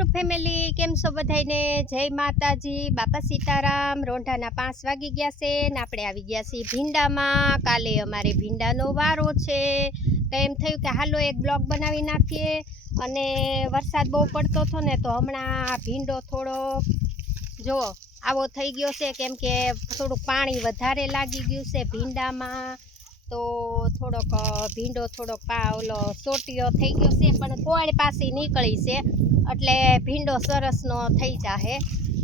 YouTube family કેમ છો બધાને જય માતાજી બાપા સીતારામ રોંઢાના 5 વાગી ગયા છે ને આપણે આવી ગયા છીએ ભીંડામાં। કાલે અમારે ભીંડાનો વારો છે તો એમ થયું કે હાલો એક બ્લોગ બનાવી નાખીએ। અને વરસાદ બહુ પડતો હતો ને તો હમણાં ભીંડો થોડો જો આવો થઈ ગયો છે કેમ કે થોડુંક પાણી વધારે લાગી ગયું છે ભીંડામાં તો થોડોક ભીંડો થોડોક ઓલો સોટિયો થઈ ગયો છે પણ કોળ પાછી નીકળી છે એટલે ભીંડો સરસનો થઈ જાહે।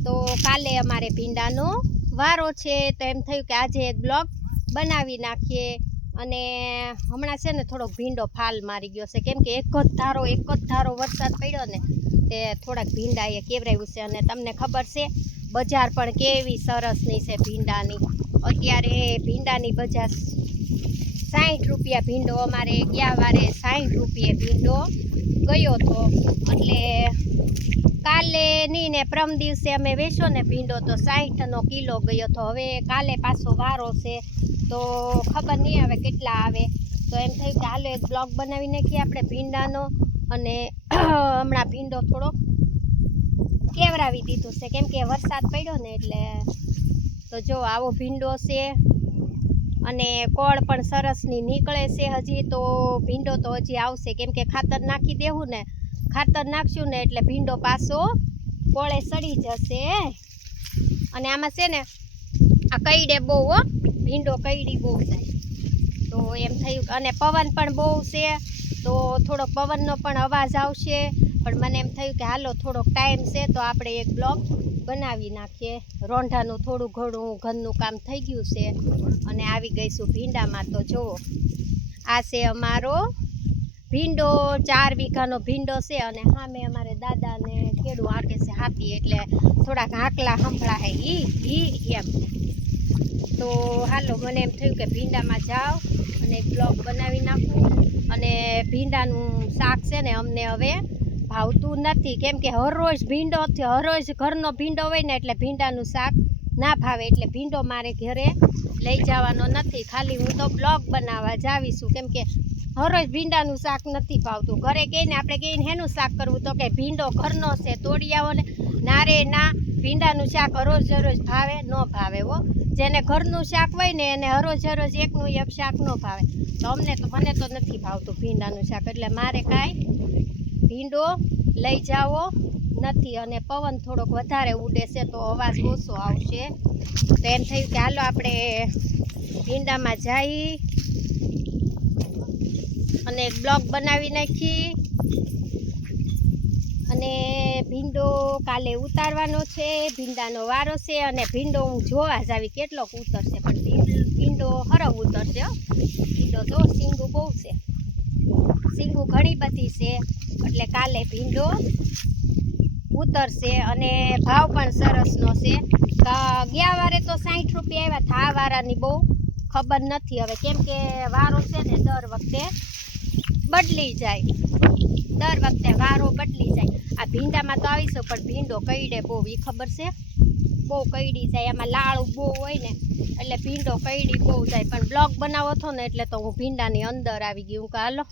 તો કાલે અમારે ભીંડાનો વારો છે તો એમ થયું કે આજે એક બ્લોગ બનાવી નાખીએ। અને હમણાં છે ને થોડોક ભીંડો ફાલ મારી ગયો છે કેમ કે એક જ ધારો વરસાદ પડ્યો ને તે થોડાક ભીંડાએ કેવરાયું છે। અને તમને ખબર છે બજાર પણ કેવી સરસની છે ભીંડાની। અત્યારે ભીંડાની બજાર 60 રૂપિયા ભીંડો, અમારે ગયા વારે 60 રૂપિયા ભીંડો ગયો હતો। એટલે કાલે નહીં ને પ્રમ દિવસે અમે વેચ્યો ને ભીંડો તો 60નો કિલો ગયો હતો। હવે કાલે પાછો વારો છે તો ખબર નહીં આવે કેટલા આવે। તો એમ થયું કે હાલો એક બ્લોગ બનાવી નાખીએ આપણે ભીંડાનો। અને હમણાં ભીંડો થોડોક કેવરાવી દીધું છે કેમ કે વરસાદ પડ્યો ને એટલે તો જો આવો ભીંડો છે અને કોળ પણ સરસની નીકળે છે હજી તો ભીંડો તો હજી આવશે કેમ કે ખાતર નાખી દેવું ને, ખાતર નાખશું ને એટલે ભીંડો પાછો કોળે સડી જશે। અને આમાં છે ને આ કઈડે બહુ ભીંડો કઈડી બહુ થાય તો એમ થયું અને પવન પણ બહુ છે તો થોડોક પવનનો પણ અવાજ આવશે પણ મને એમ થયું કે હાલો થોડોક ટાઈમ છે તો આપણે એક બ્લોગ બનાવી નાખીએ। રોંઢાનું થોડું ઘણું ઘરનું કામ થઈ ગયું છે અને આવી ગઈશું ભીંડામાં। તો જુઓ આ છે અમારો ભીંડો, 4 વીઘાનો ભીંડો છે અને સામે અમારે દાદાને ખેડૂ હાંકે છે હાથી એટલે થોડાક હાંકલા સંભળાય ઈ એમ। તો હાલો મને એમ થયું કે ભીંડામાં જાઓ અને એક બ્લોગ બનાવી નાખું। અને ભીંડાનું શાક છે ને અમને હવે ભાવતું નથી કેમ કે હરરોજ ભીંડો હરરોજ ઘરનો ભીંડો હોય ને એટલે ભીંડાનું શાક ના ભાવે એટલે ભીંડો મારે ઘરે લઈ જવાનો નથી, ખાલી હું તો બ્લોગ બનાવવા જ આવીશું કેમ કે હરરોજ ભીંડાનું શાક નથી ભાવતું। ઘરે કહીને આપણે કહીને હેનું શાક કરવું તો કે ભીંડો ઘરનો છે તોડી આવો ને, ના રે ના ભીંડાનું શાક હરોજ ભાવે ન ભાવે હો। જેને ઘરનું શાક હોય ને એને હરોજ એકનું એક શાક ન ભાવે તો મને તો નથી ભાવતું ભીંડાનું શાક એટલે મારે કાંઈ ભીંડો લઈ જાવો નથી। અને પવન થોડોક વધારે ઉડે છે તો અવાજ ઓછો આવશે તો એમ થયું કે હાલો આપણે ભીંડામાં જઈ અને એક બ્લોગ બનાવી નાખી। અને ભીંડો કાલે ઉતારવાનો છે, ભીંડાનો વારો છે અને ભીંડો હું જોવા જ આવી કેટલોક ઉતરશે પણ ભીંડો હરવ ઉતરશે ભીંડો તો સીંગું બહુ છે, સીંગું ઘણી બધી છે એટલે કાલે ભીંડો ઉતરશે। અને ભાવ પણ સરસનો છે। ગયા વારે તો 60 રૂપિયા આવ્યા હતા, આ વારાની બહુ ખબર નથી હવે કેમ કે વારો છે ને દર વખતે બદલી જાય, દર વખતે વારો બદલી જાય। આ ભીંડામાં તો આવીશું પણ ભીંડો કઈડે બહુ એ ખબર છે, બહુ કઈડી જાય એમાં લાળું બહુ હોય ને એટલે ભીંડો કઈડી બહુ જાય। પણ બ્લોગ બનાવો હતો ને એટલે તો હું ભીંડાની અંદર આવી ગયું કે હાલો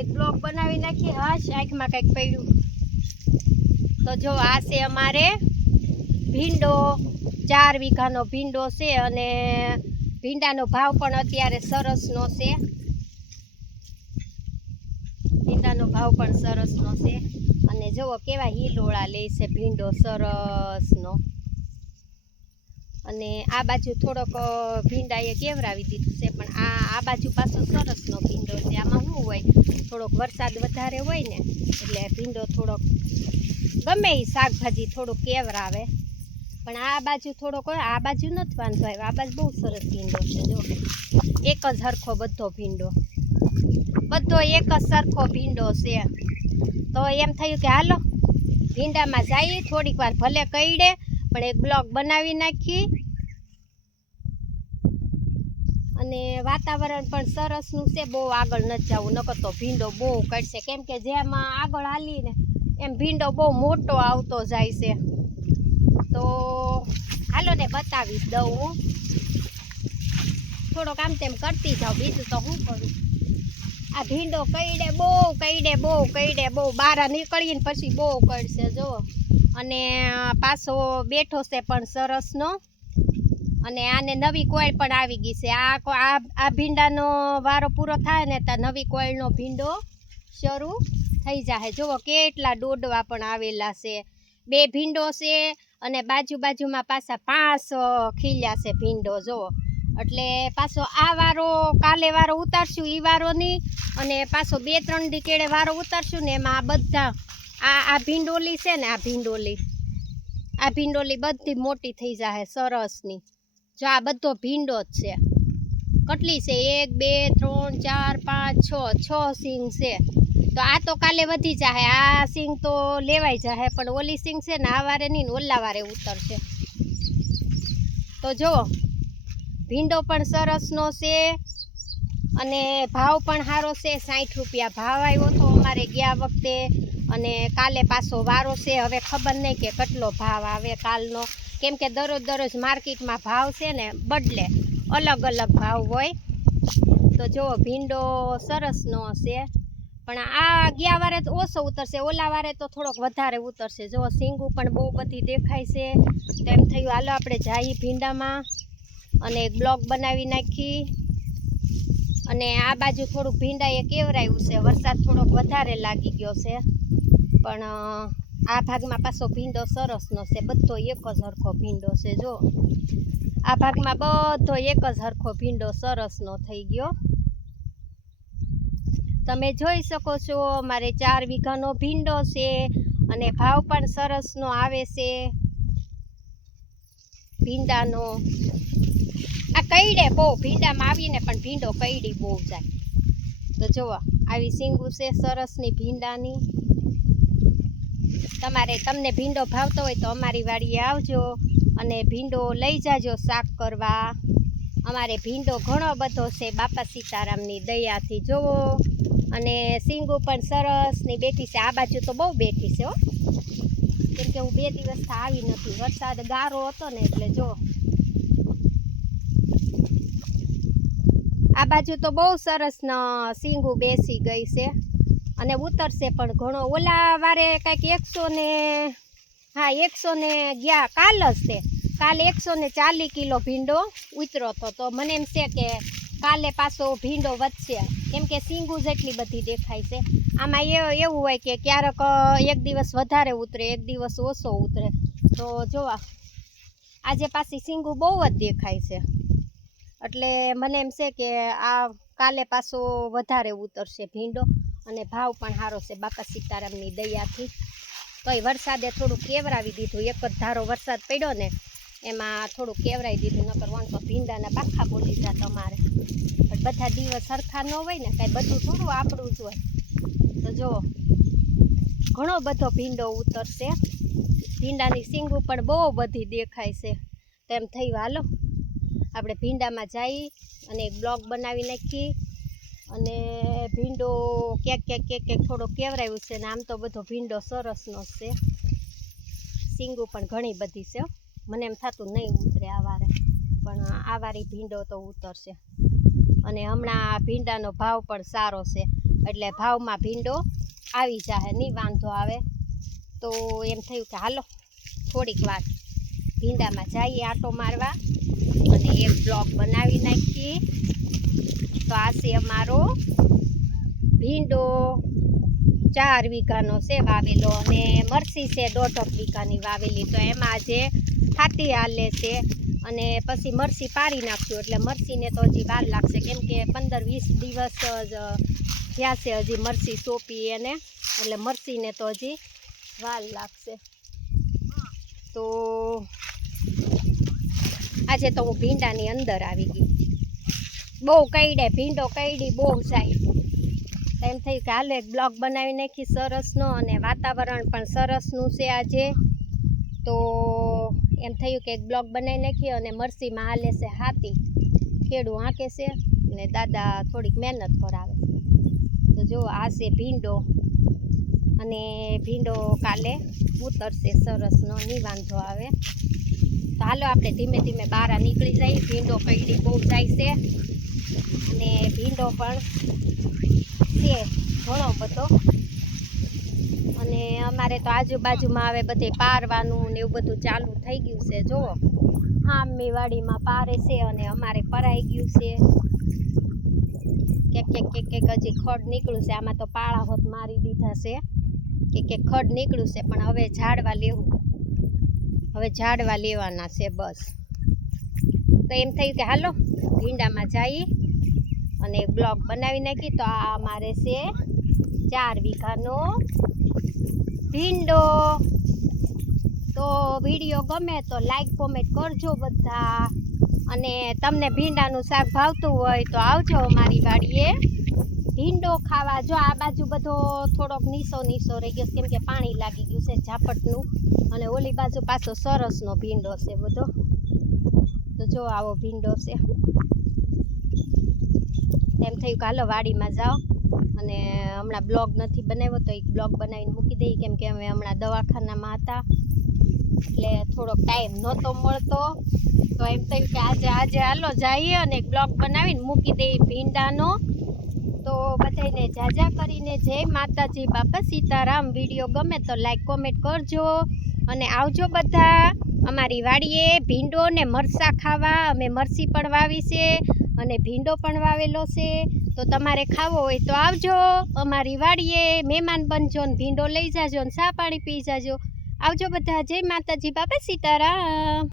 એક બ્લોગ બનાવી નાખીએ। હાશ આંખમાં કંઈક પડ્યું તો જો આ છે અમારે ભીંડો, 4 વીઘાનો ભીંડો છે અને ભીંડાનો ભાવ પણ અત્યારે સરસનો છે, ભીંડાનો ભાવ પણ સરસનો છે। અને જુઓ કેવા હિલોળા લે છે ભીંડો સરસનો। અને આ બાજુ થોડોક ભીંડાએ કેવરાવી દીધું છે પણ આ બાજુ પાછો સરસનો ભીંડો છે। આમાં શું હોય થોડોક વરસાદ વધારે હોય ને એટલે ભીંડો થોડોક ગમે એ શાકભાજી થોડુંક કેવરાવે પણ આ બાજુ થોડોક હોય, આ બાજુ નથી વાંધો આવ્યો, આ બાજુ બહુ સરસ ભીંડો છે। જો એક જ સરખો બધો ભીંડો, બધો એક જ સરખો ભીંડો છે તો એમ થયું કે હાલો ભીંડામાં જઈએ થોડીક વાર ભલે કઈડે પણ એક બ્લોગ બનાવી નાખી। અને વાતાવરણ પણ સરસનું છે, બહુ આગળ નથી જવું નકર તો ભીંડો બહુ કડશે કેમ કે જેમાં આગળ હાલી ને એમ ભીંડો બહુ મોટો આવતો જાય છે। તો હાલો ને બતાવીશ દઉં હું થોડોક આમ તેમ કરતી જાઉં, બીજું તો શું કરું। આ ભીંડો કઈડે બહુ બારા નીકળીને પછી બહુ કડશે જો. અને પાછો બેઠો છે પણ સરસનો. અને આને નવી કોયલ પણ આવી ગઈ છે. આ ભીંડાનો વારો પૂરો થાય ને તો નવી કોયલનો ભીંડો શરૂ થઈ જાય. જુઓ કેટલા ડોડવા પણ આવેલા છે. 2 ભીંડો છે અને બાજુમાં પાછા 5 ખીલ્યા છે ભીંડો જુઓ. એટલે પાછો આ વારો કાલે વારો ઉતારશું એ વારો નહીં, અને પાછો 2-3 દી કેળે વારો ઉતારશું ને એમાં આ બધા આ ભીંડોલી છે ને, આ ભીંડોલી બધી મોટી થઈ જાય સરસની. જો આ બધો ભીંડો જ છે. કેટલી છે? 1 2 3 4 5 6 સિંગ છે. તો આ તો કાલે વધી જાય. આ સિંગ તો લેવાઈ જાય, પણ ઓલી સિંગ છે ને આ વારે નહીં ને ઓલા વારે ઉતરશે. તો જુઓ ભીંડો પણ સરસનો છે અને ભાવ પણ સારો છે. 60 રૂપિયા ભાવ આવ્યો હતો અમારે ગયા વખતે, અને કાલે પાછો વારો છે. હવે ખબર નહીં કે કેટલો ભાવ આવે કાલનો, કેમ કે દરરોજ માર્કેટમાં ભાવ છે ને બદલે, અલગ ભાવ હોય. તો જુઓ ભીંડો સરસનો છે, પણ આ ગયા વારે તો ઓછો ઉતરશે, ઓલા વારે તો થોડોક વધારે ઉતરશે. જો સિંગું પણ બહુ બધી દેખાય છે. તો એમ થયું હાલો આપણે જઈએ ભીંડામાં અને એક બ્લોગ બનાવી નાખી. અને આ બાજુ થોડુંક ભીંડાએ કેવરાયું છે, વરસાદ થોડોક વધારે લાગી ગયો છે. પણ આ ભાગમાં પાછો ભીંડો સરસનો છે. બધો એક જ હરખો ભીંડો છે. જો આ ભાગમાં બધો એક જ હરખો ભીંડો સરસનો થઈ ગયો. તમે જોઈ શકો છો મારે 4 વીઘાનો ભીંડો છે અને ભાવ પણ સરસનો આવે છે ભીંડાનો. આ કઈડે બહુ ભીંડામાં આવીને પણ ભીંડો કઈડી બહુ જાય. તો જુઓ આવી સિંગું છે સરસની ભીંડાની. તમને ભીંડો ભાવતો હોય તો અમારી વાડીએ આવજો અને ભીંડો લઈ જાજો શાક કરવા. અમારે ભીંડો ઘણો બધો છે બાપા સીતારામની દયાથી જુઓ. અને સિંગું પણ સરસની બેઠી છે. આ બાજુ તો બહુ બેઠી છે હો, કેમ કે હું 2 દિવસથી આવી નથી. વરસાદ ગારો હતો ને એટલે જો આ બાજુ તો બહુ સરસ સિંગું બેસી ગઈ છે અને ઉતરશે પણ ઘણો. ઓલા વારે કંઈક 100 ને ગયા કાલ જ છે. કાલે 140 કિલો ભીંડો ઉતરો હતો. તો મને એમ છે કે કાલે પાછો ભીંડો વધશે, કેમ કે સિંગું જેટલી બધી દેખાય છે. આમાં એવું હોય કે ક્યારેક એક દિવસ વધારે ઉતરે, એક દિવસ ઓછો ઉતરે. તો જોવા આજે પાછી સિંગું બહુ જ દેખાય છે, એટલે મને એમ છે કે આ કાલે પાછો વધારે ઉતરશે ભીંડો. અને ભાવ પણ સારો છે બાપા સીતારામની દયાથી. તોય વરસાદે થોડું કેવરાવી દીધું. એક જ ધારો વરસાદ પડ્યો ને એમાં થોડું કેવરાવી દીધું. નકર તો ભીંડાના પાખા બોલી જાય તમારે. પણ બધા દિવસ સરખા ન હોય ને, કાંઈ બધું થોડું આપણું જ હોય. તો જુઓ ઘણો બધો ભીંડો ઉતરશે. ભીંડાની સિંગું પણ બહુ બધી દેખાય છે. તો એમ થયું હાલો આપણે ભીંડામાં જઈ અને એક બ્લોગ બનાવી નાખી. અને ભીંડો ક્યાંક થોડો કેવરાયું છે ને આમ તો બધો ભીંડો સરસનો છે. સિંગું પણ ઘણી બધી છે. મને એમ થતું નહીં ઉતરે આ વારે, પણ આ વારી ભીંડો તો ઉતરશે. અને હમણાં ભીંડાનો ભાવ પણ સારો છે, એટલે ભાવમાં ભીંડો આવી જાય, નહીં વાંધો આવે. તો એમ થયું કે હાલો થોડીક વાર ભીંડામાં જઈએ આંટો મારવા અને એક બ્લોગ બનાવી નાખીએ. તો આ છે અમારો ભીંડો 4 વીઘાનો છે વાવેલો, અને મરસી છે 1.5 વીઘાની વાવેલી. તો એમાં જે ખાતી હાલે છે અને પછી મરસી પાડી નાખશું. એટલે મરસીને તો હજી વાર લાગશે, કેમ કે 15-20 દિવસ જ થયા છે હજી મરસી સોંપી એને, એટલે મરસીને તો હજી વાર લાગશે. તો આજે તો હું ભીંડાની અંદર આવી ગઈ. બહુ કઈડે ભીંડો કઈડી બહુ જાય. એમ થયું કે હાલો એક બ્લોગ બનાવી નાખી સરસનો, અને વાતાવરણ પણ સરસનું છે આજે. તો એમ થયું કે એક બ્લોગ બનાવી નાખીએ. અને મરસીમાં હાલે છે હાથી, ખેડૂ હાંકે છે અને દાદા થોડીક મહેનત કરાવે છે. તો જો આ છે ભીંડો, અને ભીંડો કાલે ઉતરશે સરસનો, નહીં વાંધો આવે. તો હાલો આપણે ધીમે ધીમે બહાર નીકળી જઈએ. ભીંડો કઈડી બહુ જાય છે. અને ભીંડો પણ છે ઘણો બધો. અને અમારે તો આજુબાજુમાં હવે બધે પારવાનું ને એવું બધું ચાલુ થઈ ગયું છે. જુઓ આમની વાડીમાં પારે છે અને અમારે પરાઈ ગયું છે. કે હજી ખડ નીકળ્યું છે. આમાં તો પાળા હોત મારી દીધા છે કે ખડ નીકળ્યું છે, પણ હવે ઝાડવા લેવું, હવે ઝાડવા લેવાના છે બસ. તો એમ થયું કે હાલો ભીંડામાં જઈએ અને બ્લોગ બનાવી નાખી. તો આ અમારે છે 4 વીઘાનો ભીંડો. તો વિડીયો ગમે તો લાઈક કોમેન્ટ કરજો બધા. અને તમને ભીંડાનું શાક ભાવતું હોય તો આવજો અમારી વાડીએ ભીંડો ખાવા. જો આ બાજુ બધો થોડોક નીસો રહી ગયો કેમ કે પાણી લાગી ગયું છે ઝાપટનું. અને ઓલી બાજુ પાછો સરસનો ભીંડો છે બધો. તો જો આવો ભીંડો છે. એમ થયું કે હાલો વાડીમાં જાઓ. અને હમણાં બ્લોગ નથી બનાવ્યો તો એક બ્લોગ બનાવીને મૂકી દઈએ, કેમ કે અમે હમણાં દવાખાનામાં હતા એટલે થોડોક ટાઈમ નહોતો મળતો. તો એમ થયું કે આજે હાલો જઈએ અને એક બ્લોગ બનાવીને મૂકી દઈએ ભીંડાનો. તો બધાને જાજા કરીને જય માતાજી, બાપા સીતારામ. વિડીયો ગમે તો લાઈક કોમેન્ટ કરજો અને આવજો બધા અમારી વાડીએ ભીંડો ને મરચાં ખાવા. અમે મરચી પણ વાવી છે અને ભીંડો પણ વાવેલો છે. તો તમારે ખાવો હોય તો આવજો અમારી વાડીએ, મહેમાન બનજો ને ભીંડો લઈ જાજો ને ચા પાણી પી જાજો. આવજો બધા. જય માતાજી, બાપા સીતારામ.